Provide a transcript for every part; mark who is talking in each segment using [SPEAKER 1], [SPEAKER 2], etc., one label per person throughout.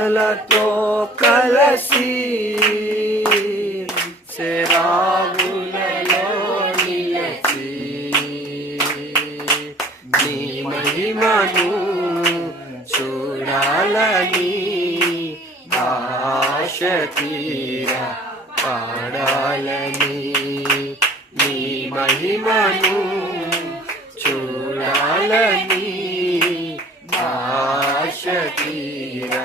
[SPEAKER 1] కలతో కలసి శరాబులలో నిలచి నీ మహిమను చూడాలని ఆశ తీరా పాడాలని నీ మహిమను చూడాలని ఆశ తీరా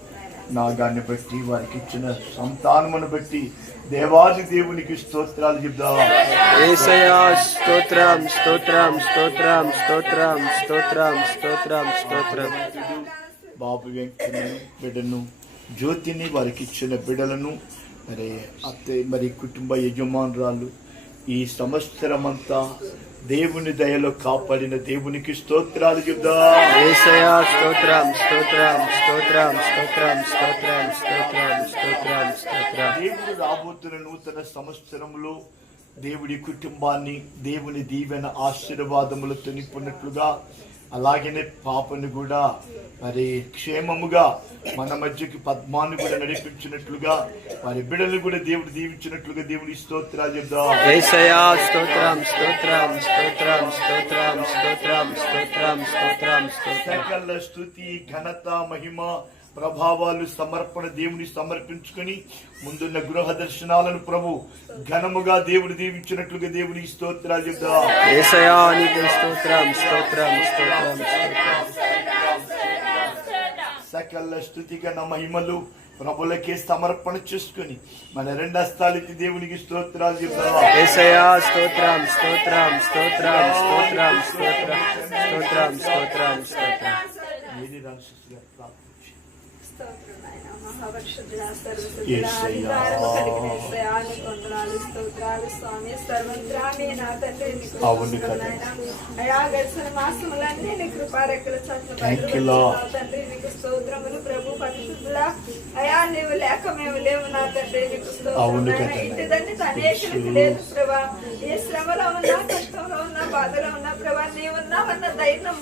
[SPEAKER 2] నాగాన్ని బట్టి వారికి ఇచ్చిన సంతానమును బట్టి దేవాది దేవునికి స్తోత్రాలు చెప్దాం.
[SPEAKER 1] స్తోత్రం స్తోత్రం స్తోత్రం స్తోత్రం స్తోత్రం స్తోత్రం స్తోత్రం.
[SPEAKER 2] బాబు వెంకటను బిడ్డను జ్యోతిని వారికి ఇచ్చిన బిడ్డలను మరి అత్త మరి కుటుంబ యజమానురాలు ఈ సంవత్సరమంతా దేవుని దయలో కాపాడిన దేవునికి స్తోత్రాలు
[SPEAKER 1] స్తోత్రం స్తోత్రం స్తోత్రం స్తోత్రం స్తోత్రం స్తోత్రం స్తోత్రం స్తోత్రం.
[SPEAKER 2] దేవుడు రాబోతున్న నూతన సంవత్సరంలో దేవుడి కుటుంబాన్ని దేవుని దీవెన ఆశీర్వాదములతో నింపున్నట్లుగా అలాగనే పాపను కూడా మరి క్షేమముగా మన మధ్యకి పద్మాన్ని కూడా నడిపించినట్లుగా వారి బిడ్డలు కూడా దేవుడు దీవించినట్లుగా దేవుడి స్తోత్రాలు చెప్దాం. స్తుతి ఘనత మహిమ ప్రభావాలు సమర్పణ దేవుని సమర్పించుకొని ముందున్న గృహ దర్శనాలను ప్రభు ఘనముగా దేవుడు దీవించినట్లుగా దేవుని స్తోత్రాలు సకల స్థుతి గణ మహిమలు ప్రభులకే సమర్పణ చేసుకొని మన రెండు హస్తాలకి దేవునికి స్తోత్రాలు
[SPEAKER 1] స్తోత్రం స్తోత్రం స్తోత్రం స్తోత్రం స్తోత్రం స్తోత్రం స్తోత్రం స్తోత్రం.
[SPEAKER 2] ఏది ప్రార్థించి.
[SPEAKER 3] మహాపరిశుద్ధుల సర్వశుద్ధుల స్వామి సర్వంత్రా నీ
[SPEAKER 2] నా
[SPEAKER 3] తండ్రి అయా గడిచిన మాసములన్నీ నీ కృపారెక్కల చట్ల తండ్రి నీకు స్తోత్రములు ప్రభు పరిశుద్ధుల అయా నీవు లేక మేము లేవు. నా తండ్రి నీకు
[SPEAKER 2] ఇంటి
[SPEAKER 3] ఇంటిదండి తనేకులకు లేదు ప్రభా. ఏ శ్రమలో ఉన్నా కష్టంలో ఉన్నా బాధలో ఉన్నా ప్రభా నీవున్నావన్న ధైర్యం